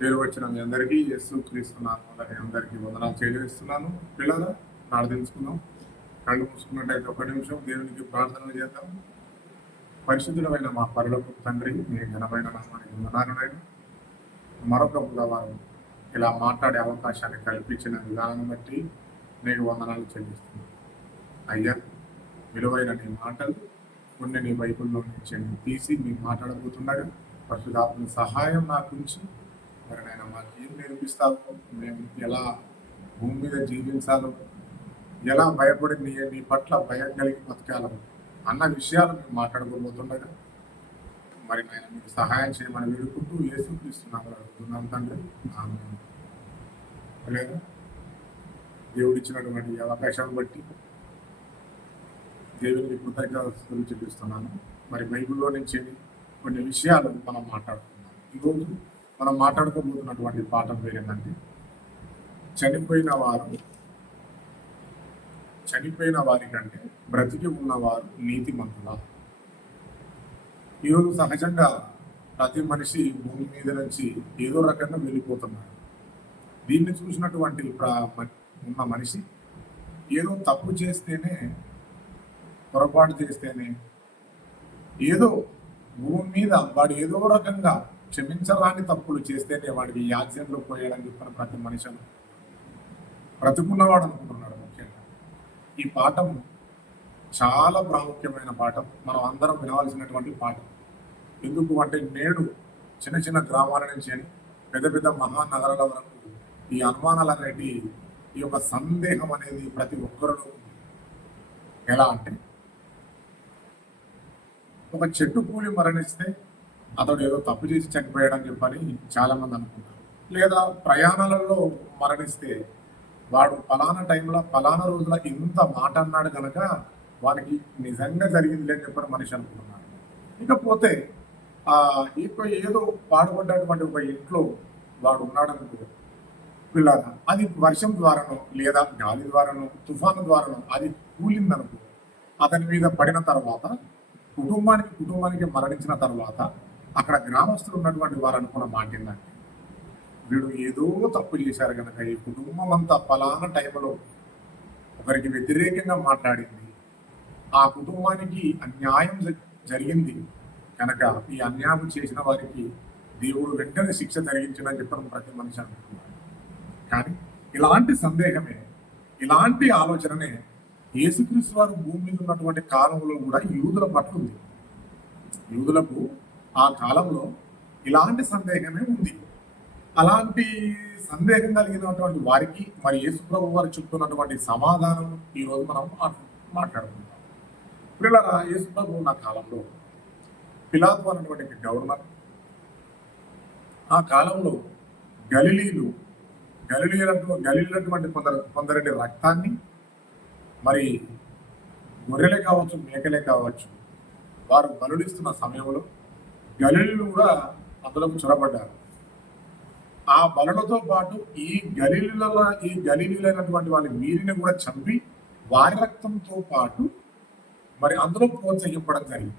పేరు వచ్చిన మీ అందరికీ యేసు క్రీస్తున్నాను అలాగే అందరికీ వందనాలు చెల్లిస్తున్నాను పిల్లల ప్రార్థించుకుందాం. కళ్ళు మూసుకున్నట్టయితే ఒక నిమిషం దేవునికి ప్రార్థన చేద్దాం. పరిశుద్ధుడమైన మా పరులకు తండ్రి మీ ఘనమైన నామానికి వందనాలునైనా మరొక బుధవారం ఇలా మాట్లాడే అవకాశాన్ని కల్పించిన విధానం బట్టి నీకు వందనాలు చెల్లిస్తున్నాను అయ్యా విలువైన నీ మాటలు కొన్ని నీ బైబిల్లో నుంచి తీసి మీ మాట్లాడబోతుండగా పరిశుధాత్మ సహాయం నాకు ఉంచి మరి నేను మాకు ఏం నేర్పిస్తావు మేము ఎలా భూమి మీద జీవించాలో? ఎలా భయపడి నీ నీ పట్ల భయం కలిగి బతకాలం? అన్న విషయాలు మేము మాట్లాడుకోబోతుండగా మరి నేను మీకు సహాయం చేయమని వేడుకుంటూ యేసుక్రీస్తున్నాను అడుగుతున్నాను తండ్రి. లేదా? దేవుడిచ్చినటువంటి ఈ అవకాశాన్ని బట్టి దేవునికి కృతజ్ఞతలు చెల్లిస్తున్నాను. మరి బైబిల్లో నుంచి కొన్ని విషయాలు మనం మాట్లాడుతున్నాం ఈరోజు మనం మాట్లాడుకోబోతున్నటువంటి పాఠం పేరేంటంటే చనిపోయిన వారు చనిపోయిన వారి కంటే బ్రతికి ఉన్నవారు నీతిమంతుల? ఈరోజు సహజంగా ప్రతి మనిషి భూమి మీద నుంచి ఏదో రకంగా వెళ్ళిపోతున్నాడు. దీన్ని చూసినటువంటి ఉన్న మనిషి ఏదో తప్పు చేస్తేనే పొరపాటు చేస్తేనే ఏదో భూమి మీద వాడు ఏదో రకంగా క్షమించరాని తప్పులు చేస్తేనే వాడివి. యాక్సిడెంట్లో పోయాడని చెప్పిన ప్రతి మనిషి బ్రతుకున్నవాడు అనుకుంటున్నాడు ముఖ్యంగా. ఈ పాఠం చాలా ప్రాముఖ్యమైన పాఠం. మనం అందరం వినవలసినటువంటి పాఠం. ఎందుకు అంటే నేడు చిన్న చిన్న గ్రామాల నుంచి పెద్ద పెద్ద మహానగరాల వరకు ఈ అనుమానాలు అనేటి ఈ యొక్క సందేహం అనేది ప్రతి ఒక్కరిలో ఉంది. ఎలా అంటే ఒక చెట్టు కూలి మరణిస్తే అతడు ఏదో తప్పు చేసి చనిపోయాడని చెప్పని చాలామంది అనుకుంటారు. లేదా ప్రయాణాలలో మరణిస్తే వాడు ఫలానా టైంలో ఫలానా రోజుల ఇంత మాట అన్నాడు కనుక వానికి నిజంగా జరిగింది లేని చెప్పని మనిషి అనుకుంటున్నాడు. ఇకపోతే ఇప్పుడు ఏదో పాడుపడ్డటువంటి ఒక ఇంట్లో వాడు ఉన్నాడనుకో పిల్లల అది వర్షం ద్వారానో లేదా గాలి ద్వారానో తుఫాను ద్వారానో అది కూలిందనుకో అతని మీద పడిన తర్వాత కుటుంబానికి కుటుంబానికి మరణించిన తర్వాత అక్కడ గ్రామస్తులు ఉన్నటువంటి వారు అనుకున్న మాట ఏంటంటే వీడు ఏదో తప్పు చేశారు కనుక ఈ కుటుంబం అంతా ఫలానా టైంలో ఒకరికి వ్యతిరేకంగా మాట్లాడింది. ఆ కుటుంబానికి అన్యాయం జ- జరిగింది. కనుక ఈ అన్యాయం చేసిన వారికి దేవుడు వెంటనే శిక్ష జరిగించడని చెప్పడం ప్రతి మనిషి అనుకుంటున్నాడు కానీ ఇలాంటి సందేహమే ఇలాంటి ఆలోచననే యేసుక్రీస్తు వారు భూమి మీద ఉన్నటువంటి కాలంలో కూడా యూదుల పట్ల ఉంది. యూదులకు ఆ కాలంలో ఇలాంటి సందేహమే ఉంది. అలాంటి సందేహం కలిగినటువంటి వారికి మరి యేసుప్రభు వారు చెప్తున్నటువంటి సమాధానం ఈ మనం మాట్లా- మాట్లాడుకుందాం. పిల్లల యేసు ఉన్న కాలంలో పిలాతు అనేటువంటి గవర్నర్ ఆ కాలంలో గలిలీలు గలిలీలటు గలిలినటువంటి కొందరు కొందరి రక్తాన్ని మరి గొర్రెలే కావచ్చు మేకలే కావచ్చు వారు బలుడిస్తున్న సమయంలో గలీలు కూడా అందులోకి చొరబడ్డారు. ఆ బలలతో పాటు ఈ గలీలలో ఈ గలీలైనటువంటి వాళ్ళ వీరిని కూడా చంపి వారి రక్తంతో పాటు మరి అందులో ప్రోత్సహింపడం జరిగింది.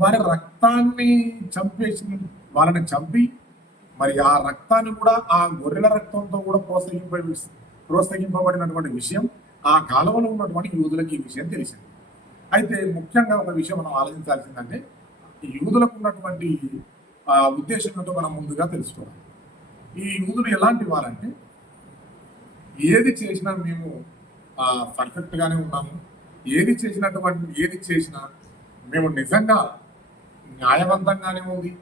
వారి రక్తాన్ని చంపేసి వాళ్ళని చంపి మరి ఆ రక్తాన్ని కూడా ఆ గొర్రెల రక్తంతో కూడా ప్రోత్సహింప ప్రోత్సహింపబడినటువంటి విషయం ఆ కాలంలో ఉన్నటువంటి యూదులకి ఈ విషయం తెలిసింది. అయితే ముఖ్యంగా ఒక విషయం మనం ఆలోచించాల్సిందంటే యూదులకు ఉన్నటువంటి ఉద్దేశం ఏంటో మనం ముందుగా తెలుసుకోవాలి. ఈ యూదులు ఎలాంటి వారంటే ఏది చేసినా మేము పర్ఫెక్ట్గానే ఉన్నాము. ఏది చేసినటువంటి ఏది చేసినా మేము నిజంగా న్యాయవంతంగానే ఉంది.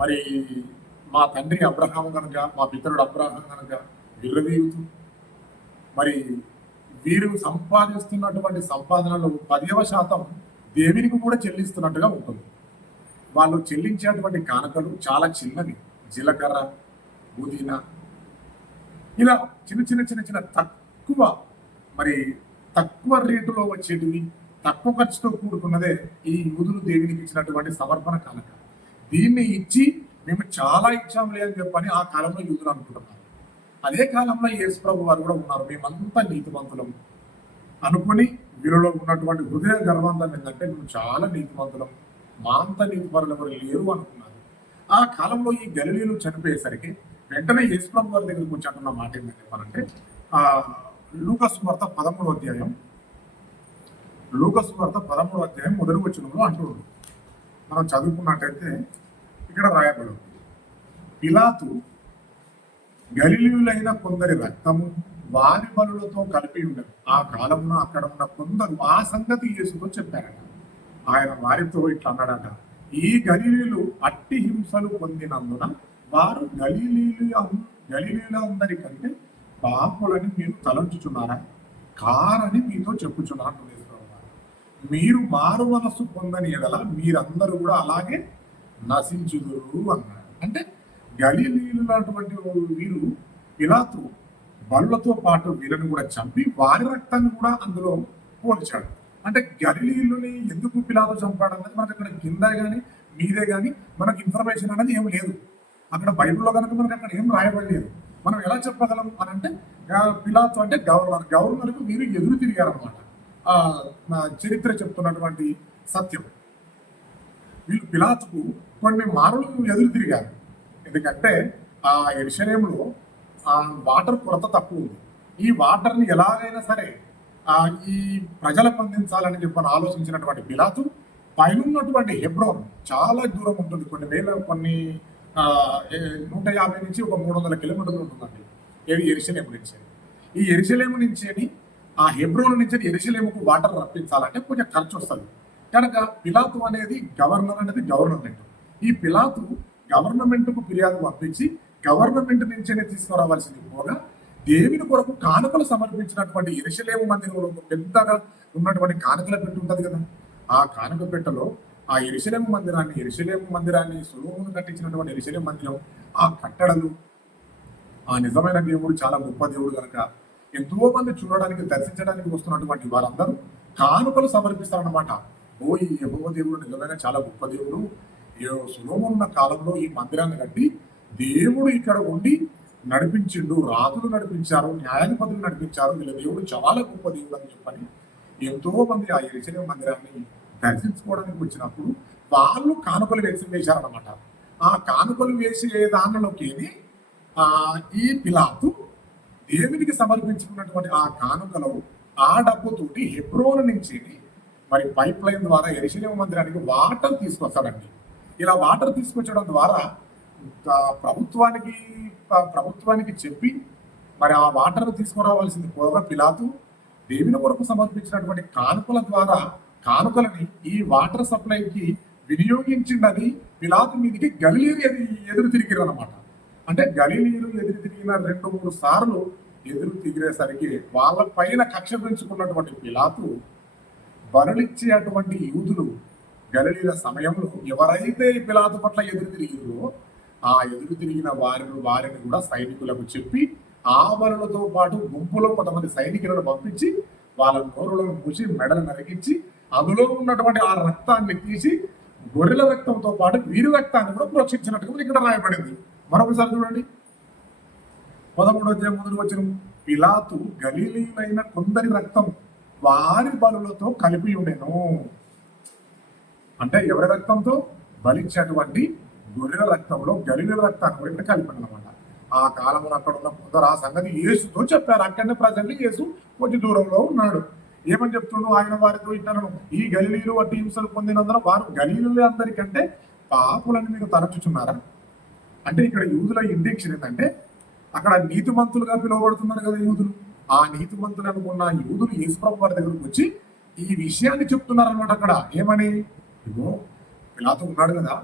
మరి మా తండ్రి అబ్రహాం కనుక మా పితరుడు అబ్రహాం కనుక విర్రదీయుతూ మరి వీరు సంపాదిస్తున్నటువంటి సంపాదనలో పదివ శాతం దేవునికి కూడా చెల్లిస్తున్నట్టుగా ఉంటుంది. వాళ్ళు చెల్లించేటువంటి కానుకలు చాలా చిన్నవి. జీలకర్ర పుదీనా. ఇలా చిన్న చిన్న చిన్న చిన్న తక్కువ మరి తక్కువ రేటులో వచ్చేటివి తక్కువ ఖర్చుతో కూడుకున్నదే ఈ యూదులు దేవునికి ఇచ్చినటువంటి సమర్పణ కానుక. దీన్ని ఇచ్చి మేము చాలా ఇచ్చాం అని చెప్పని ఆ కాలంలో యూదులు అనుకుంటున్నారు. అదే కాలంలో యేసు ప్రభు వారు కూడా ఉన్నారు. మేమంతా నీతిమంతులం. అనుకుని వీరిలో ఉన్నటువంటి హృదయ గర్వాంతం ఏంటంటే మేము చాలా నీతిమంతులం. మా అంత నీతిపరులు ఎవరు లేరు అనుకున్నారు. ఆ కాలంలో ఈ గలిలీలు చనిపోయేసరికి వెంటనే యేసుప్రభు వారి దగ్గరికి వచ్చి అంటున్న మాట ఏంటంటే చెప్పాలంటే ఆ లూకస్ వార్త పదమూడు అధ్యాయం లూకస్ వార్త పదమూడు అధ్యాయం మొదటి వచ్చినంలో అంటున్నాడు. మనం చదువుకున్నట్టయితే ఇక్కడ రాయబడు పిలాతు గలిలీయులైన కొందరి రక్తము వారి బలులతో కలిపి ఉండదు ఆ కాలంలో అక్కడ ఉన్న కొందరు ఆ సంగతి యేసుతో చెప్పారట. ఆయన వారితో ఇట్లా అన్నాడట ఈ గలీలీలు అట్టి హింసలు పొందినందున వారు గలీలీలు ఉందని అందరికంటే పాపులని మీరు తలంచుచున్నారా? కారని మీతో చెప్పుచున్నాను మీరు మారు మనస్సు పొందని ఎడల మీరందరూ కూడా అలాగే నశించుదురు అన్నాడు. అంటే గలీలీలు లాంటి వీరు పిలాతు బళ్ళతో పాటు వీళ్ళని కూడా చంపి వారి రక్తాన్ని కూడా అందులో పోల్చాడు. అంటే గలీలుని ఎందుకు పిలాదు చంపాడు అన్నది మనకి అక్కడ కింద కానీ మీదే కానీ మనకు ఇన్ఫర్మేషన్ అనేది ఏం లేదు. అక్కడ బైబిల్లో కనుక మనకి అక్కడ ఏం రాయబడలేదు. మనం ఎలా చెప్పగలం అని అంటే పిలాత్ అంటే గవర్నర్ గవర్నర్కు మీరు ఎదురు తిరిగారు అనమాట చరిత్ర చెప్తున్నటువంటి సత్యం. వీళ్ళు పిలాత్కు కొన్ని మారులు ఎదురు తిరిగారు. ఎందుకంటే ఆ ఎరుషలేములో ఆ వాటర్ కొరత తక్కువ ఉంది. ఈ వాటర్ని ఎలాగైనా సరే ఈ ప్రజలకు అందించాలని చెప్పని ఆలోచించినటువంటి పిలాతు పైనున్నటువంటి హెబ్రోన్ చాలా దూరం ఉంటుంది. కొన్ని వేల కొన్ని నూట యాభై నుంచి ఒక మూడు వందల కిలోమీటర్లు ఉంటుందండి. ఏది ఎరిశలేము నుంచి. ఈ ఎరిశలేము నుంచి ఆ హెబ్రోన్ నుంచి ఎరిశలేముకు వాటర్ రప్పించాలంటే కొంచెం ఖర్చు వస్తుంది. కనుక పిలాతు అనేది గవర్నర్ అనేది గవర్నమెంట్. ఈ పిలాతు గవర్నమెంట్కు ఫిర్యాదు పంపించి గవర్నమెంట్ నుంచే తీసుకురావాల్సింది. పోగా దేవుని కొరకు కానుకలు సమర్పించినటువంటి ఎరిశలేము మందిరంలో ఒక పెద్దగా ఉన్నటువంటి కానుకల పెట్టి ఉంటుంది కదా. ఆ కానుక పెట్టలో ఆ ఎరిశలేము మందిరాన్ని ఎరిశలేము మందిరాన్ని సులువును కట్టించినటువంటి ఎరిశలేము మందిరం ఆ కట్టడలు ఆ నిజమైన దేవుడు చాలా గొప్ప దేవుడు కనుక ఎంతో మంది చూడడానికి దర్శించడానికి వస్తున్నటువంటి వారందరూ కానుకలు సమర్పిస్తారన్నమాట. ఓ ఈ యహోవ దేవుడు నిజమైన చాలా గొప్ప దేవుడు. సులోమున్న ఉన్న కాలంలో ఈ మందిరాన్ని కట్టి దేవుడు ఇక్కడ ఉండి నడిపించిండు రాజులు నడిపించారు న్యాయాధిపతులు నడిపించారు వీళ్ళ దేవుడు చాలా గొప్ప దేవుడు అని చెప్పని ఎంతో మంది ఆ ఎరిచన మందిరాన్ని దర్శించుకోవడానికి వచ్చినప్పుడు వాళ్ళు కానుకలు వేసి వేశారనమాట ఆ కానుకలు వేసే దానిలోకి ఆ ఈ పిలాతు దేవునికి సమర్పించుకున్నటువంటి ఆ కానుకలో ఆ డబ్బుతోటి హెబ్రోన్ నుంచి మరి పైప్ లైన్ ద్వారా ఎరిశలేమ మందిరానికి వాటర్ తీసుకొస్తాడండి. ఇలా వాటర్ తీసుకొచ్చడం ద్వారా ప్రభుత్వానికి ప్రభుత్వానికి చెప్పి మరి ఆ వాటర్ను తీసుకురావాల్సింది పోగా పిలాతు. దేవుని కొరకు సమర్పించినటువంటి కానుకల ద్వారా కానుకలని ఈ వాటర్ సప్లైకి వినియోగించిందని పిలాతు మీదకి గలీలు అది ఎదురు తిరిగిరనమాట అంటే గలిలీలు ఎదురు తిరిగిన రెండు మూడు సార్లు ఎదురు తిరిగేసరికి వాళ్ళ పైన కక్ష పెంచుకున్నటువంటి పిలాతు బరులిచ్చేటువంటి యూదులు గలీల సమయంలో ఎవరైతే పిలాతు పట్ల ఎదురు తిరిగిరో ఆ ఎదురు తిరిగిన వారిని వారిని కూడా సైనికులకు చెప్పి ఆ పాటు గుంపులో కొంతమంది సైనికులను పంపించి వాళ్ళ నోరులను మూసి మెడలు నరికించి అందులో ఉన్నటువంటి ఆ రక్తాన్ని తీసి గొర్రెల రక్తంతో పాటు వీరి రక్తాన్ని కూడా ప్రోక్షించినట్టుగా ఇక్కడ రాయబడింది. మరొకసారి చూడండి. పదమూడో అధ్యాయం మొదటి వచ్చిన పిలాతు గలీలీలైన కొందరి రక్తం వారి బలులతో కలిపి ఉండెను. అంటే ఎవరి రక్తంతో? బలిచ్చేటువంటి గొర్రెల రక్తంలో గలీల రక్తాన్ని కూడా ఇక్కడ కలిపి అనమాట ఆ కాలంలో అక్కడ ఉన్న కొందరు ఆ సంగతి యేసుతో చెప్పారు. అక్కడనే ప్రజెంట్ యేసు కొంచెం దూరంలో ఉన్నాడు. ఏమని చెప్తున్నాడు ఆయన వారితో ఇట్టను ఈ గలీలు వంటి హింసలు పొందినందున వారు గలీలు అందరికంటే పాపులని మీరు తరచుచున్నారా అంటే ఇక్కడ యూదుల ఇండెక్షన్ ఏంటంటే అక్కడ నీతిమంతులుగా పిలువబడుతున్నారు కదా యూదులు. ఆ నీతిమంతులు అనుకున్న యూదులు యేసుప్రభు వారి దగ్గరకు వచ్చి ఈ విషయాన్ని చెప్తున్నారు అనమాట అక్కడ. ఏమని? ఇగో పిలాతో ఉన్నాడు కదా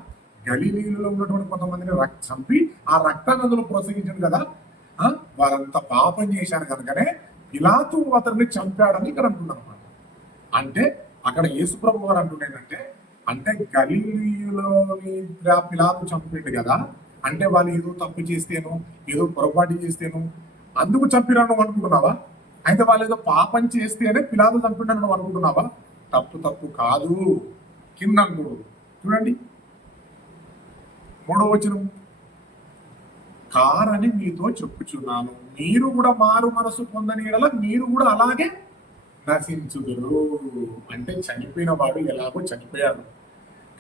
గలీలీలలో ఉన్నటువంటి కొంతమందిని రక్త చంపి ఆ రక్త అందులో ప్రోత్సహించాడు కదా. వారంత వారంతా పాపం చేశారు కనుకనే పిలాతు అతన్ని చంపాడని ఇక్కడ అంటున్నారు అనమాట అంటే అక్కడ యేసుప్రభు వారు అంటుండేంటంటే అంటే గలీలీలోని పిలాతు చంపిండు కదా. అంటే వాళ్ళు ఏదో తప్పు చేస్తేను ఏదో పొరపాటు చేస్తేను అందుకు చంపినాను అనుకుంటున్నావా? అయితే వాళ్ళు ఏదో పాపం చేస్తేనే పిలాతు చంపినాను అనుకుంటున్నావా? తప్పు తప్పు కాదు. కింద అనుకోడు. చూడండి. మూడో వచనం. కారని మీతో చెప్పుచున్నాను. మీరు కూడా మారు మనసు పొందని ఎడల మీరు కూడా అలాగే నశించుదురు. అంటే చనిపోయిన వాడు ఎలాగో చనిపోయాడు.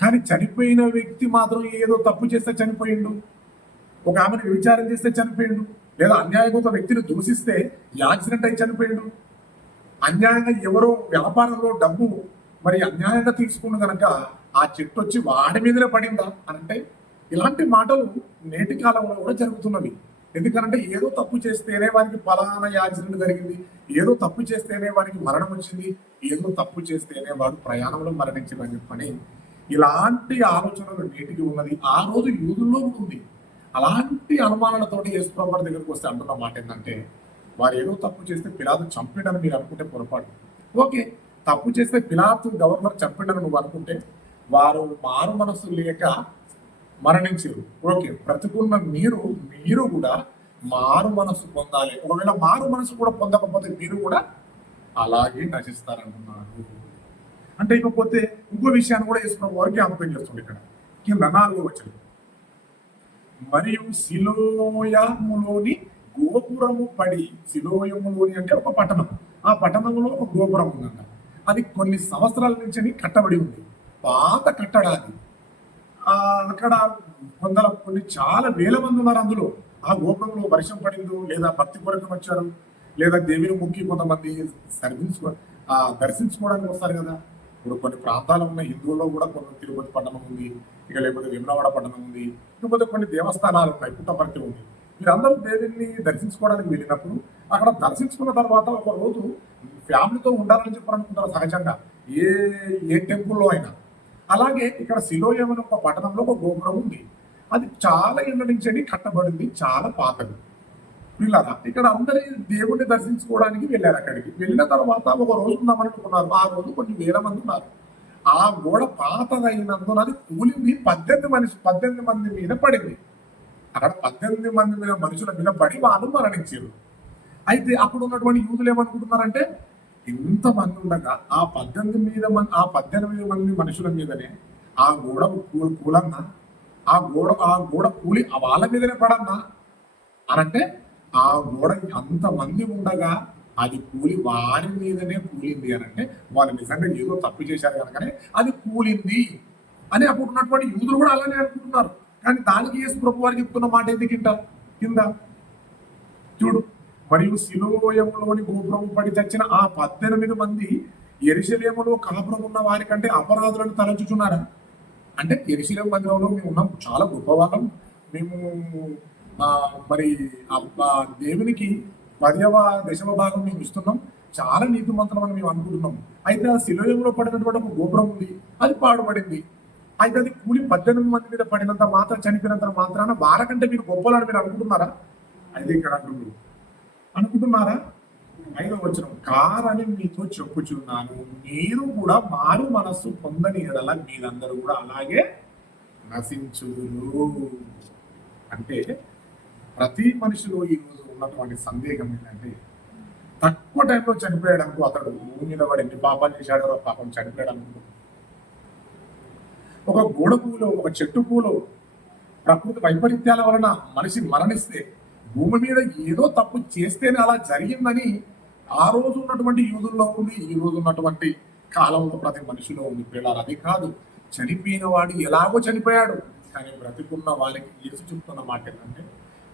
కానీ చనిపోయిన వ్యక్తి మాత్రం ఏదో తప్పు చేస్తే చనిపోయిండు. ఒక ఆమెను విచారం చేస్తే చనిపోయిండు. లేదా అన్యాయమైన వ్యక్తిని దూషిస్తే యాక్సిడెంట్ అయి చనిపోయిండు. అన్యాయంగా ఎవరో వ్యాపారంలో డబ్బు మరి అన్యాయంగా తీసుకున్న కనుక ఆ చెట్టు వచ్చి వాడి మీదనే పడిందా అని అంటే ఇలాంటి మాటలు నేటి కాలంలో కూడా జరుగుతున్నవి. ఎందుకంటే ఏదో తప్పు చేస్తేనే వారికి ఫలానా యాక్సిడెంట్ జరిగింది ఏదో తప్పు చేస్తేనే వారికి మరణం వచ్చింది ఏదో తప్పు చేస్తేనే వారు ప్రయాణంలో మరణించిందని చెప్పని ఇలాంటి ఆలోచనలు నేటికి ఉన్నది. ఆ రోజు యూదుల్లో ఉంది. అలాంటి అనుమానాలతోటి యేసుప్రభు దగ్గరికి వస్తే అంటున్న మాట ఏంటంటే వారు ఏదో తప్పు చేస్తే పిలాదు చంపిడని మీరు అనుకుంటే పొరపాటు. ఓకే తప్పు చేస్తే పిలాతు గవర్నర్ చంపిడని నువ్వు అనుకుంటే వారు మారు మనసు లేక మరణించారు. ఓకే బ్రతుకున్న మీరు మీరు కూడా మారు మనసు పొందాలి. ఒకవేళ మారు మనసు కూడా పొందకపోతే మీరు కూడా అలాగే నశిస్తారంటున్నారు అంటే ఇకపోతే ఇంకో విషయాన్ని కూడా యేసుప్రభు వారికి జ్ఞాపకం చేస్తుంది ఇక్కడ. కింద నాలుగో వచ్చింది మరియు శిలోయములోని గోపురము పడి శిలోయములోని అంటే ఒక పట్టణం. ఆ పట్టణంలో ఒక గోపురం ఉందంట అది కొన్ని సంవత్సరాల నుంచి కట్టబడి ఉంది. పాత కట్టడాది. అక్కడ కొందరు కొన్ని చాలా వేల మంది ఉన్నారు అందులో. ఆ గోపురంలో వర్షం పడిందో లేదా భక్తి కొరకు వచ్చారు లేదా దేవిని ముక్కి కొంతమంది సర్వించుకో ఆ దర్శించుకోవడానికి వస్తారు కదా. ఇప్పుడు కొన్ని ప్రాంతాలు ఉన్నాయి. హిందువుల్లో కూడా కొన్ని తిరుపతి పట్టణం ఉంది. ఇక లేకపోతే విమలవాడ పట్టణం ఉంది. లేకపోతే కొన్ని దేవస్థానాలు ఉన్నాయి. పుట్టపర్తి ఉంది. మీరందరూ దేవిని దర్శించుకోవడానికి వెళ్ళినప్పుడు అక్కడ దర్శించుకున్న తర్వాత ఒక రోజు ఫ్యామిలీతో ఉండాలని చెప్పాలనుకుంటారు సహజంగా. ఏ ఏ టెంపుల్లో అయినా. అలాగే ఇక్కడ సిలోయం ఒక పట్టణంలో ఒక గోపురం ఉంది. అది చాలా ఎండ నుంచి కట్టబడింది చాలా పాతది. వీళ్ళరా ఇక్కడ అందరి దేవుణ్ణి దర్శించుకోవడానికి వెళ్ళారు అక్కడికి. వెళ్ళిన తర్వాత ఒక రోజు ఉందామనుకున్నారు ఆ రోజు కొన్ని వేల మంది ఉన్నారు. ఆ గోడ పాతదైనందున అది కూలింది పద్దెనిమిది మనిషి పద్దెనిమిది మంది మీద పడింది. అక్కడ పద్దెనిమిది మంది మీద మనుషుల మీద పడి వాళ్ళు మరణించారు. అయితే అప్పుడు ఉన్నటువంటి యూదులు ఏమనుకుంటున్నారంటే ఇంతమంది ఉండగా ఆ పద్దెనిమిది మీద ఆ పద్దెనిమిది మంది మనుషుల మీదనే ఆ గోడ కూలన్నా ఆ గోడ ఆ గోడ కూలి ఆ వాళ్ళ మీదనే పడన్నా అనంటే ఆ గోడ అంతమంది ఉండగా అది కూలి వారి మీదనే కూలింది అని అంటే వాళ్ళు నిజంగా ఏదో తప్పు చేశారు కనుకనే అది కూలింది అని అప్పుడు ఉన్నటువంటి యూదులు కూడా అలానే అనుకుంటున్నారు. కానీ దానికి యేసు ప్రభు వారు చెప్తున్న మాట ఎందుకు కింద కింద? చూడు. మరియు శిలోయములోని గోపురం పడి తెచ్చిన ఆ పద్దెనిమిది మంది ఎరిశలేములో కాపురం ఉన్న వారికంటే అపరాధులను తలచుచున్నారా? అంటే ఎరిశలేం మందిరంలో మేము ఉన్నాం. చాలా గొప్పవాళ్ళం మేము మరి ఆ దేవునికి పదవ దశమ భాగం మేము ఇస్తున్నాం. చాలా నీతిమంతులం అని మేము అనుకుంటున్నాం. అయితే ఆ శిలోయంలో పడినటువంటి ఒక గోపురం ఉంది. అది పాడుపడింది. అయితే అది కూలి పద్దెనిమిది మంది మీద పడినంత మాత్రం చనిపోయినంత మాత్రాన వారకంటే మీరు గొప్పలని మీరు అనుకుంటున్నారా? అయితే ఇక్కడ అంటున్నారు. అనుకుంటున్నారా? ఐదో వచ్చిన కారని మీతో చెప్పుచున్నాను మీరు కూడా మారు మనస్సు పొందని ఎడల మీరందరూ కూడా అలాగే నశించుదురు. అంటే ప్రతి మనిషిలో ఈ రోజు ఉన్నటువంటి సందేహం ఏంటంటే తక్కువ టైంలో చనిపోయాడనుకో అతడు భూమి మీద వాడు ఎన్ని పాపాలు చేశాడో పాపం చనిపోయాడనుకో ఒక గోడ పూలో ఒక చెట్టు పూలో ప్రకృతి వైపరీత్యాల వలన మనిషి మరణిస్తే భూమి మీద ఏదో తప్పు చేస్తేనే అలా జరిగిందని ఆ రోజు ఉన్నటువంటి యూదుల్లో ఉంది ఈ రోజు ఉన్నటువంటి కాలంలో ప్రతి మనిషిలో ఉంది పిల్లలు. అది కాదు చనిపోయిన వాడు ఎలాగో చనిపోయాడు కానీ బ్రతికున్న వాళ్ళకి యేసు చెప్తున్న మాట ఏంటంటే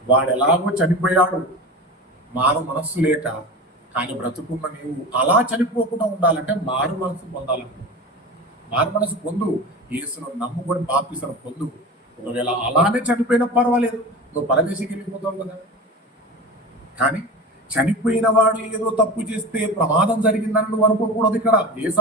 వాడు ఎలాగో చనిపోయాడు మారు మనస్సు లేక కానీ బ్రతుకున్న నీవు అలా చనిపోకుండా ఉండాలంటే మారు మనసు పొందాలంటే మారు మనసు పొందు యేసును నమ్ముకొని బాప్తిసను పొందు. ఒకవేళ అలానే చనిపోయినా పర్వాలేదు నువ్వు పరదేశికి వెళ్ళిపోతావు కదా? కానీ చనిపోయిన వాడు ఏదో తప్పు చేస్తే ప్రమాదం జరిగిందని నువ్వు అనుకోకూడదు ఇక్కడ. ఏసు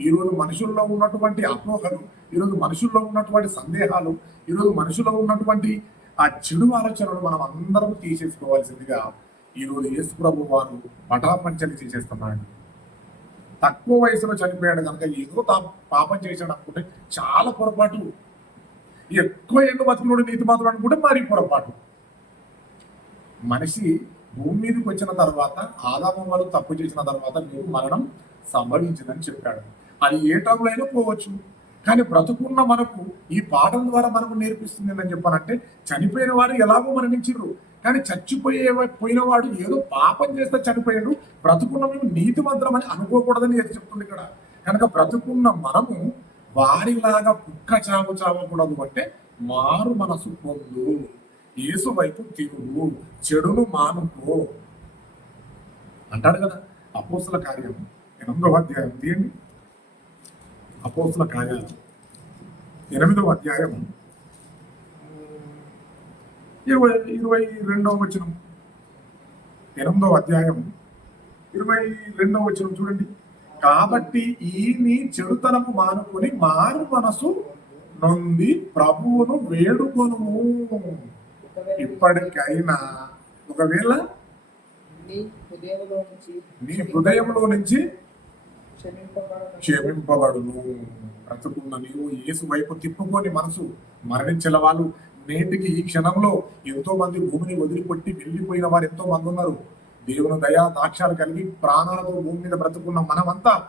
ఈరోజు మనుషుల్లో ఉన్నటువంటి అపోహలు ఈరోజు మనుషుల్లో ఉన్నటువంటి సందేహాలు ఈరోజు మనుషుల్లో ఉన్నటువంటి ఆ చెడు ఆలోచనలు మనం అందరం తీసేసుకోవాల్సిందిగా ఈరోజు యేసు ప్రభు వారు పటాపంచలు చేసేస్తున్నాడు తక్కువ వయసులో చనిపోయాడు కనుక ఏదో తా పాపం చేశాడు అనుకుంటే చాలా పొరపాటు. ఎక్కువ ఎండు బతుకులోడు నీతి మాత్రం అనుకుంటే మరి పొరపాటు. మనిషి భూమి మీదకి వచ్చిన తర్వాత ఆదాము వాళ్ళు తప్పు చేసిన తర్వాత మీకు మరణం సంభవించిందని చెప్పాడు. అది ఏ టైంలో అయినా పోవచ్చు. కానీ బ్రతుకున్న మనకు ఈ పాఠం ద్వారా మనకు నేర్పిస్తుంది అని చెప్పానంటే చనిపోయిన వారు ఎలాగో మరణించారు కానీ చచ్చిపోయే పోయినవాడు ఏదో పాపం చేస్తే చనిపోయాడు. బ్రతుకున్న మేము నీతి మంత్రం అని అనుకోకూడదని చెప్తుంది ఇక్కడ. కనుక బ్రతుకున్న మనము వారిలాగా కుక్క చావు చావకూడదు అంటే మారు మనసు పొందు. యేసు వైపు తిరుగు. చెడును మానుకో. అంటాడు కదా అపోసల కార్యం ఎనిమిదవ అధ్యాయం తీయండి. అపోసల కార్యాలు. ఎనిమిదవ అధ్యాయం ఇరవై ఇరవై రెండవ వచనం. ఎనిమిదవ అధ్యాయం ఇరవై రెండవ వచనం చూడండి. కాబట్టి ఈని చెడుతనము మానుకొని మారు మనసు నొంది ప్రభువును వేడుకొను ఇప్పటికైనా ఒకవేళ నీ హృదయంలో నుంచి క్షమింపబడను. క్షమింపబడును. బ్రతుకున్న నీవు యేసు వైపు తిప్పుకొని మనసు మరణించిన వాళ్ళు నేటికి ఈ క్షణంలో ఎంతో మంది భూమిని వదిలిపెట్టి వెళ్ళిపోయిన వారు ఎంతో మంది ఉన్నారు. దేవుని దయా దాక్షాలు కలిగి ప్రాణాలతో భూమి మీద బ్రతుకున్న మనమంతా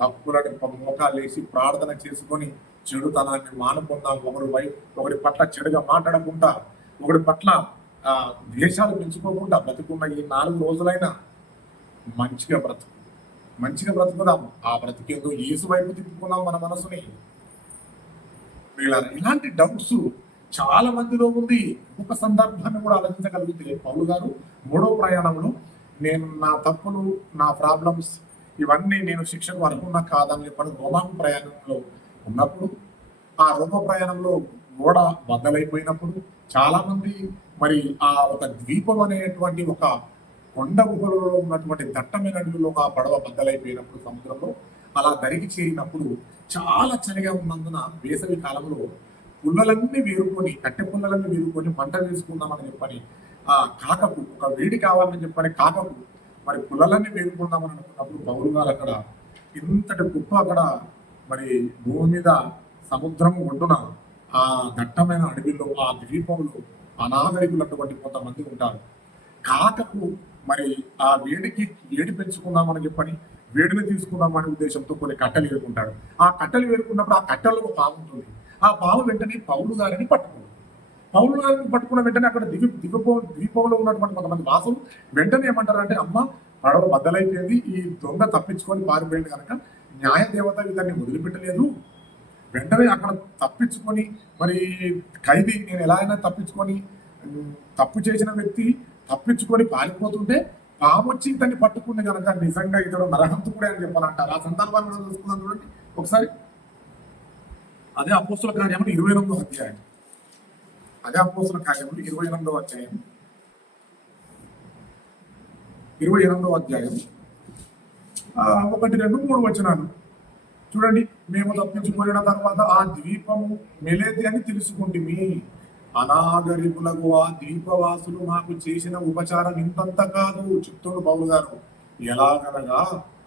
తప్పులని మోకాలు వేసి ప్రార్థన చేసుకొని చెడుతనాన్ని మానుకుందాం. ఒకరి వై ఒకరి పట్ల చెడుగా మాట్లాడకుండా ఒకరి పట్ల ఆ ద్వేషాలు పెంచుకోకుండా బ్రతుకున్న ఈ నాలుగు రోజులైనా మంచిగా బ్రతుకు మంచిగా బ్రతుకుదాం. ఆ బ్రతికేందో ఏసు వైపు తిప్పుకున్నాం మన మనసుని. వీళ్ళ- ఇలాంటి డౌట్స్ చాలా మందిలో ఉంది. ఒక సందర్భాన్ని కూడా ఆలోచించగలిగితే పౌలు గారు మూడో ప్రయాణంలో నేను నా తప్పులు నా ప్రాబ్లమ్స్ ఇవన్నీ నేను శిక్షకు అనుకున్నా కాదని చెప్పని రోమాను ప్రయాణంలో ఉన్నప్పుడు ఆ రోమ ప్రయాణంలో గోడ బద్దలైపోయినప్పుడు చాలా మంది మరి ఆ ఒక ద్వీపం అనేటువంటి ఒక కొండ గుహలలో ఉన్నటువంటి దట్టమైన అడవిలో ఆ పడవ బద్దలైపోయినప్పుడు సముద్రంలో అలా దరికి చేరినప్పుడు చాలా చలిగా ఉన్నందున వేసవి కాలంలో పుల్లలన్నీ వేరుకొని కట్టె పుల్లలన్నీ వేరుకొని మంట వేసుకుందామని చెప్పని ఆ కాకకు ఒక వేడి కావాలని చెప్పని కాకకు మరి పుల్లలన్నీ వేరుకుందామని అనుకున్నప్పుడు పౌరు గారు అక్కడ ఇంతటి కుప్ప అక్కడ మరి భూమి మీద సముద్రం ఒడ్డున ఆ దట్టమైన అడవిలో ఆ ద్వీపంలో అనాగరికులు అటువంటి కొంతమంది ఉంటారు. కాకకు మరి ఆ వేడికి వేడి పెంచుకుందామని చెప్పని వేడిని తీసుకుందామనే ఉద్దేశంతో కొన్ని కట్టెలు వేరుకుంటాడు ఆ కట్టెలు వేరుకున్నప్పుడు ఆ కట్టెలో ఒక పాము ఆ పాము వెంటనే పౌలు గారిని పట్టుకుంది. పౌలు గారిని పట్టుకున్న వెంటనే అక్కడ దివి దివపో ద్వీపంలో ఉన్నటువంటి కొంతమంది వాసులు వెంటనే ఏమంటారు అంటే అమ్మ పడవ బద్దలైపోయింది ఈ దొంగ తప్పించుకొని పారిపోయింది కనుక న్యాయ దేవత ఇదాన్ని వదిలిపెట్టలేదు. వెంటనే అక్కడ తప్పించుకొని మరి ఖైదీ నేను ఎలా అయినా తప్పించుకొని తప్పు చేసిన వ్యక్తి తప్పించుకొని పారిపోతుంటే పాము వచ్చి ఇతన్ని పట్టుకుంది కనుక నిజంగా ఇతడు నరహంతకుడే అని చెప్పాలంటారు. ఆ సందర్భాన్ని కూడా చూసుకుందాం చూడండి. ఒకసారి అదే అపోస్తుల కార్యములు ఇరవై ఎనిమిదో అధ్యాయం. అదే అపోస్తుల కార్యములు ఇరవై ఎనిమిదో అధ్యాయం. ఇరవై ఎనిమిదో అధ్యాయం. ఒకటి రెండు మూడు వచ్చినాను చూడండి మేము తప్పించుకున్న తర్వాత ఆ ద్వీపము మెలేది అని తెలుసుకుంటిమి. అనాగరికులకు ఆ ద్వీపవాసులు మాకు చేసిన ఉపచారం ఇంతంత కాదు చిత్తూరు పౌరు గారు. ఎలాగనగా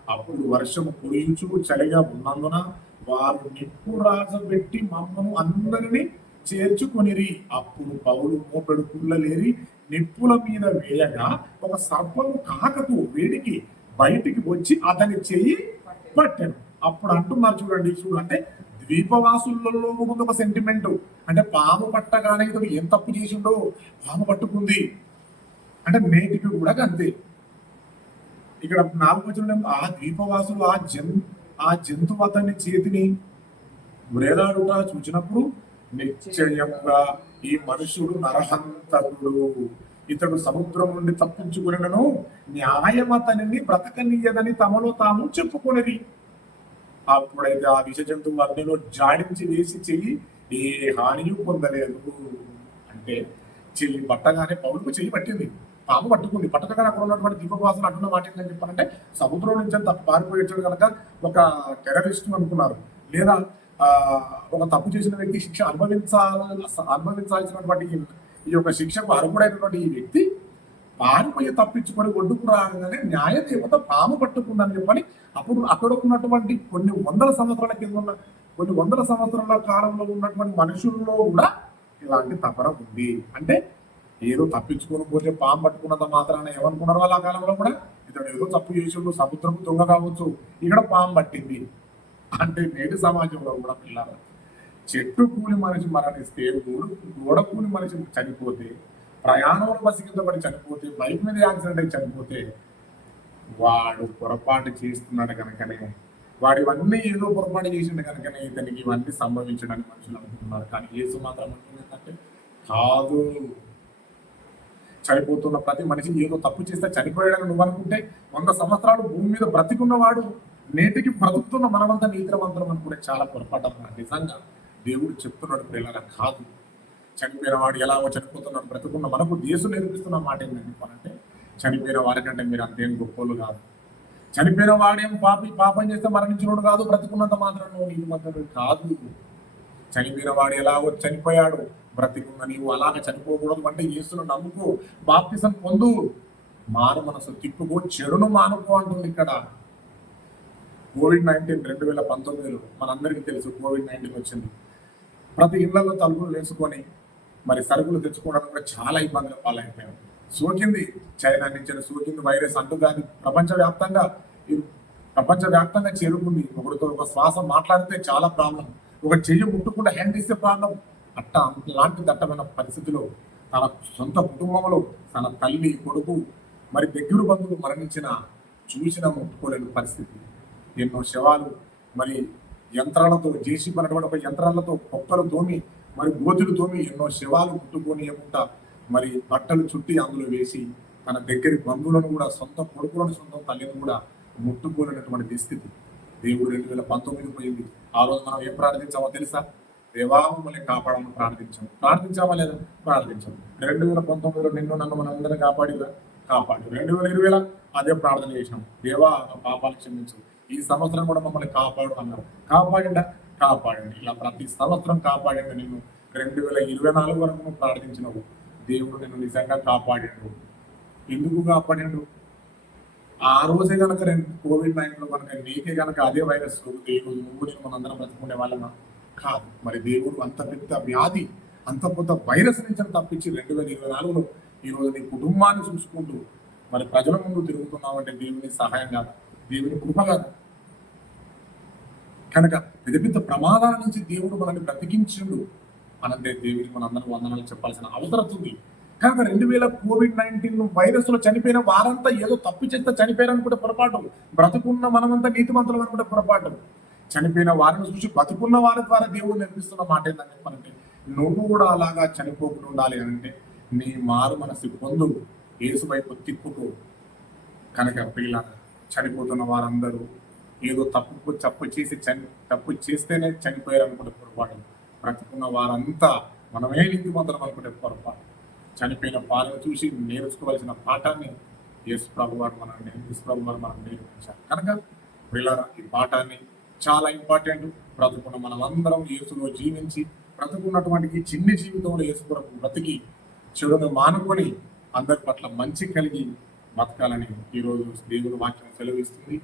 అప్పుడు వర్షము కురియుచు చలిగా ఉన్నందున వారు నిప్పు రాజబెట్టి మమ్మను అందరినీ చేర్చుకొనిరి. అప్పుడు పౌలు మోపెడు పుల్లలేరి నిప్పుల మీద వేయగా ఒక సర్పము కాకకు వేడికి బయటికి వచ్చి అతని చెయ్యి పట్టాను. అప్పుడు అంటున్నారు చూడండి చూడంటే ద్వీపవాసులలో ఉంది ఒక సెంటిమెంట్ అంటే పాము పట్టగానే ఇతడు ఏం తప్పు చేసిండో? పాము పట్టుకుంది. అంటే నేటికి కూడా అంతే. ఇక్కడ నాలుగు వచ్చిన ఆ ద్వీపవాసులు ఆ జంతు ఆ జంతువు అతని చేతిని వ్రేలాడుట చూచినప్పుడు నిశ్చయంగా ఈ మనుషుడు నరహంతకుడు ఇతడు సముద్రం నుండి తప్పించుకునను న్యాయం అతనిని బ్రతకనీయదని తమలో తాము చెప్పుకునేది అప్పుడైతే ఆ విష జంతువు అగ్నిలో జాడించి వేసి చెయ్యి ఏ హానియు పొందలేదు. అంటే చెల్లి పట్టగానే పౌరుకు చెయ్యి పట్టింది. పాము పట్టుకుంది. పట్టగానే అక్కడ ఉన్నటువంటి దీపవాసులు అంటున్న మాట ఏంటని చెప్పాలంటే సముద్రం నుంచి అంత పారిపోయేటాడు కనుక ఒక టెర్రరిస్ట్ అనుకున్నారు. లేదా ఒక తప్పు చేసిన వ్యక్తి శిక్ష అనుభవించాల అనుభవించాల్సినటువంటి ఈ- ఈ యొక్క శిక్షకు అర్హుడైనటువంటి ఈ వ్యక్తి పారిపోయి తప్పించుకొని ఒడ్డుకు రాగానే న్యాయ దేవత పాము పట్టుకుందని చెప్పని అప్పుడు అక్కడ ఉన్నటువంటి కొన్ని వందల సంవత్సరాల కింద ఉన్న కొన్ని వందల సంవత్సరాల కాలంలో ఉన్నటువంటి మనుషుల్లో కూడా ఇలాంటి తపన ఉంది. అంటే ఏదో తప్పించుకొని పోతే పాము పట్టుకున్నంత మాత్రాన ఏమనుకున్నారు వాళ్ళు ఆ కాలంలో కూడా? ఇతడు ఏదో తప్పు చేసిండు సముద్రం దొంగ కావచ్చు. ఇక్కడ పాము పట్టింది. అంటే నేటి సమాజంలో కూడా పిల్లలు చెట్టు కూలి మనిషి మరణిస్తే గోడ గోడ కూలి మనిషి చనిపోతే ప్రయాణంలో బస్సు కింద పడి చనిపోతే బైక్ మీద యాక్సిడెంట్ అయి చనిపోతే వాడు పొరపాటు చేస్తున్నాడు కనుకనే వాడు ఇవన్నీ ఏదో పొరపాటు చేసిండు కనుకనే ఇతనికి ఇవన్నీ సంభవించడానికి మనుషులు అనుకుంటున్నారు. కానీ ఏసు మాత్రం అంటుంది కాదు. చనిపోతున్న ప్రతి మనిషి ఏదో తప్పు చేస్తే చనిపోయాడని నువ్వు అనుకుంటే వంద సంవత్సరాలు భూమి మీద బ్రతికున్నవాడు నేటికి బ్రతుకుతున్న మనమంతా నీత్రవంతరం అనుకునే చాలా పొరపాటు నిజంగా దేవుడు చెప్తున్నాడు పిల్లల కాదు. చనిపోయిన వాడు ఎలాగో చనిపోతున్నాడు బ్రతుకున్న మనకు దేశం నేర్పిస్తున్న మాట ఏంటంటే చనిపోయిన వారికంటే మీరు అంతేం గొప్పలు కాదు. చనిపోయిన వాడేం పాపి పాపం చేస్తే మరణించినోడు కాదు బ్రతుకున్నంత మాత్రం నువ్వు నీతి మంత్రుడు కాదు. చనిపోయిన వాడు ఎలాగో చనిపోయాడు బ్రతికున్న నీవు అలాగ చనిపోకూడదు అంటే యేసును నమ్ముకు బాప్తిసం పొందు. మారు మనసు తిప్పుకో చెడును మానుకో అంటుంది ఇక్కడ. కోవిడ్ నైన్టీన్ రెండు వేల పంతొమ్మిదిలో మనందరికీ తెలుసు కోవిడ్ నైన్టీన్ వచ్చింది. ప్రతి ఇళ్ళలో తలుపులు వేసుకొని మరి సరుకులు తెచ్చుకోవడానికి కూడా చాలా ఇబ్బందులు పాలైపోయాం. సోకింది చైనా నుంచి సోకింది వైరస్ అంటుగాని ప్రపంచవ్యాప్తంగా ప్రపంచవ్యాప్తంగా చేరుకుంది. ఒకరితో ఒక శ్వాస మాట్లాడితే చాలా ప్రాబ్లం. ఒక చెయ్యి ముట్టుకుంటే హ్యాండ్ ఇస్తే ప్రాబ్లం. అట్ట లాంటి దట్టమైన పరిస్థితిలో తన సొంత కుటుంబంలో తన తల్లి కొడుకు మరి దగ్గర బంధువులు మరణించిన చూసిన ముట్టుకోలేని పరిస్థితి. ఎన్నో శవాలు మరి యంత్రాలతో జేసీ పడినటువంటి ఒక యంత్రాలతో కుక్కలు తోమి మరి గోతులు తోమి ఎన్నో శవాలు పుట్టుకొని ఏముంటా మరి బట్టలు చుట్టి అందులో వేసి తన దగ్గరి బంధువులను కూడా సొంత కొడుకులను సొంత తల్లిని కూడా ముట్టుకోలేనటువంటి స్థితి దేవుడు రెండు వేల పంతొమ్మిది పోయింది. ఆ రోజు మనం ఏం ప్రార్థించామో తెలుసా? దేవా మమ్మల్ని కాపాడమని ప్రార్థించాం ప్రార్థించామా లేదా? ప్రార్థించాం రెండు వేల పంతొమ్మిదిలో నిన్ను నన్ను మనం అందరం కాపాడిగా కాపాడు. రెండు వేల ఇరవై అదే ప్రార్థన చేసినాం దేవా పాపాలు క్షమించు. ఈ సంవత్సరం కూడా మమ్మల్ని కాపాడు అన్నాం కాపాడిండా? కాపాడండి. ఇలా ప్రతి సంవత్సరం కాపాడండి నిన్ను. రెండు వేల ఇరవై నాలుగు వరకు నువ్వు ప్రార్థించినవు. దేవుడు నిన్ను నిజంగా కాపాడిండు. ఎందుకు కాపాడిండు? ఆ రోజే కనుక రెండు కోవిడ్ నైన్టీన్ కనుక నీకే కనుక అదే వైరస్ సోకితే ఈ రోజు నువ్వు నేను మనందరం బ్రతుకునే వాళ్ళమా? కాదు. మరి దేవుడు అంత పెద్ద వ్యాధి అంత పెద్ద వైరస్ నుంచి తప్పించి రెండు వేల ఇరవై నాలుగులో ఈరోజు నీ కుటుంబాన్ని చూసుకుంటూ మరి ప్రజల ముందు తిరుగుతున్నామంటే దేవుని సహాయం కాదు దేవుని కృప కాదు. కనుక పెద్ద పెద్ద ప్రమాదాల నుంచి దేవుడు మనల్ని బ్రతికించిండు అనంటే దేవుడికి మనందరం వందనాలు చెప్పాల్సిన అవసరం ఉంది. కనుక రెండు వేల కోవిడ్ నైన్టీన్ వైరస్లో చనిపోయిన వారంతా ఏదో తప్పు చేస్తే చనిపోయారనుకుంటే పొరపాటు. బ్రతుకున్న మనమంతా నీతిమంతులు అనుకుంటే పొరపాటు. చనిపోయిన వారిని చూసి బతుకున్న వారి ద్వారా దేవుడు నేర్పిస్తున్న మాట ఏంటని చెప్పాలంటే నువ్వు కూడా అలాగా చనిపోకుండా ఉండాలి అంటే నీ మారు మనసు పొందు ఏసు వైపు తిప్పుకో. కనుక పిల్ల చనిపోతున్న వారందరూ ఏదో తప్పు తప్పు చేసి చని తప్పు చేస్తేనే చనిపోయారు అనుకుంటే పొరపాటు. బ్రతుకున్న వారంతా మనమే నీతి మొదలం అనుకుంటే పొరపాటు. చనిపోయిన వారిని చూసి నేర్చుకోవాల్సిన పాఠాన్ని యేసు ప్రభు వారు మనం యేసు ప్రభు వారు మనం నేర్పించారు. కనుక పిల్లల ఈ పాఠాన్ని చాలా ఇంపార్టెంట్. బ్రతుకున్న మనమందరం యేసులో జీవించి బ్రతుకున్నటువంటి చిన్ని జీవితంలో యేసు కొరకు బ్రతికి చెడును మానుకొని అందరి పట్ల మంచి కలిగి బతకాలని ఈరోజు దేవుని వాక్యం సెలవిస్తుంది.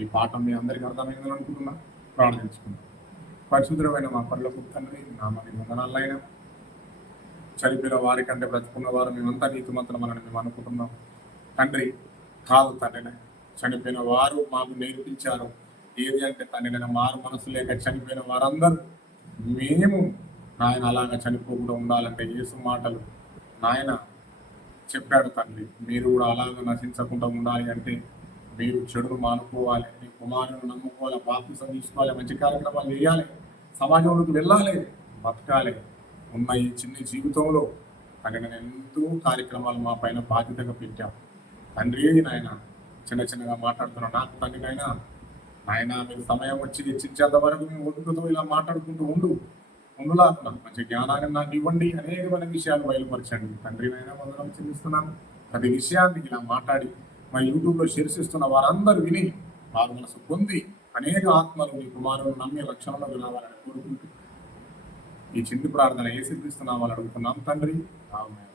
ఈ పాఠం మీ అందరికీ అర్థమైందని అనుకుంటున్నా. ప్రార్థించుకున్నాం పరిశుద్ధమైన మా పనులకు తండ్రి నామని వందనాలైనా చనిపోయిన వారి కంటే బ్రతుకున్న వారు మేమంతా నీతిమంతులమని మేము అనుకుంటున్నాం. తండ్రి కాదు తండ్రినే చనిపోయిన వారు మాకు నేర్పించారు. ఏది అంటే తండ్రి నేను మారు మనసు లేక చనిపోయిన వారందరూ మేము నాయన అలాగా చనిపోకుండా ఉండాలంటే యేసు మాటలు నాయన చెప్పాడు తండ్రి. మీరు కూడా అలాగ నశించకుండా ఉండాలి అంటే మీరు చెడును మానుకోవాలి మీ కుమారుని నమ్ముకోవాలి బాప్తిసం తీసుకోవాలి మంచి కార్యక్రమాలు చేయాలి సమాజంలోకి వెళ్ళాలి బతకాలి. ఉన్న ఈ చిన్న జీవితంలో తగిన ఎంతో కార్యక్రమాలు మా పైన బాధ్యతగా పెట్టాం. తండ్రి నాయన చిన్న చిన్నగా మాట్లాడుతున్నా. నాకు తండ్రినైనా ఆయన మీకు సమయం వచ్చి ఇచ్చేంత వరకు మేము ఒడుకుతో ఇలా మాట్లాడుకుంటూ ఉండు. ఉండులాకున్నాం మంచి జ్ఞానాన్ని నాకు ఇవ్వండి. అనేకమైన విషయాలు బయలుపరచండి. తండ్రి నాయన వందనం చెల్లిస్తున్నాను. ప్రతి విషయాన్ని ఇలా మాట్లాడి మా యూట్యూబ్లో శీర్షిస్తున్న వారందరూ విని వారు మనసు పొంది అనేక ఆత్మలు మీ కుమారులు నమ్మి రక్షణలో రావాలని కోరుకుంటూ ఈ చిన్ని ప్రార్థన ఏ సిద్ధిస్తున్నామని అడుగుతున్నాం తండ్రి. ఆమేన్.